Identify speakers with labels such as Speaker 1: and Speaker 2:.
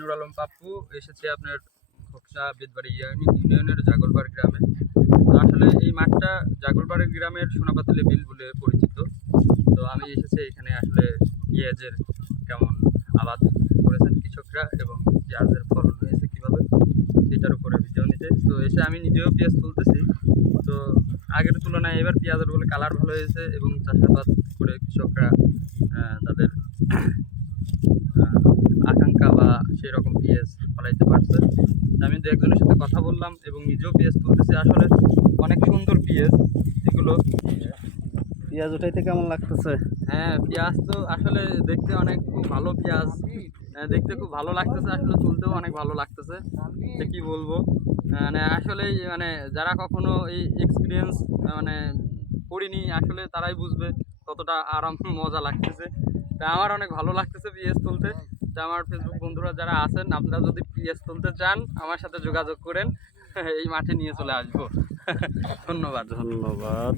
Speaker 1: নুর আলম পাপ্পু এসেছি আপনার খোকসা বেদবাড়ি ইউনি- ইউনিয়নের জাগলবার গ্রামে। আসলে এই মাঠটা জাগলবাড়ি গ্রামের সোনাপাতলি বিল বলে পরিচিত। তো আমি এসেছি এখানে আসলে পেঁয়াজের কেমন আবাদ করেছেন কৃষকরা এবং পেঁয়াজের ফলন হয়েছে কীভাবে, সেটার উপরে ভিডিও নিতে। তো এসে আমি নিজেও পেঁয়াজ তুলতেছি। তো আগের তুলনায় এবার পেঁয়াজের বলে কালার ভালো হয়েছে এবং চাষাবাদ করে কৃষকরা তাদের আকাঙ্ক্ষা বা সেই রকম পেঁয়াজ ফলাইতে পারছে। আমি দু একজনের সাথে কথা বললাম এবং নিজেও পিএস তুলতেছি। আসলে অনেক সুন্দর পেঁয়াজ এগুলো
Speaker 2: পেঁয়াজ উঠাইতে কেমন লাগতেছে?
Speaker 1: হ্যাঁ পেঁয়াজ তো আসলে দেখতে অনেক খুব ভালো পেঁয়াজ। দেখতে খুব ভালো লাগতেছে আসলে তুলতেও অনেক ভালো লাগতেছে। কি বলব? মানে আসলেই মানে যারা কখনো এই এক্সপিরিয়েন্স মানে করিনি আসলে তারাই বুঝবে কতটা আরাম মজা লাগতেছে। তা আমার অনেক ভালো লাগতেছে পিএস তুলতে। তা আমার ফেসবুক বন্ধুরা যারা আছেন আপনারা যদি পিএস তুলতে চান আমার সাথে যোগাযোগ করেন। এই মাঠে নিয়ে চলে আসব। ধন্যবাদ।
Speaker 2: ধন্যবাদ।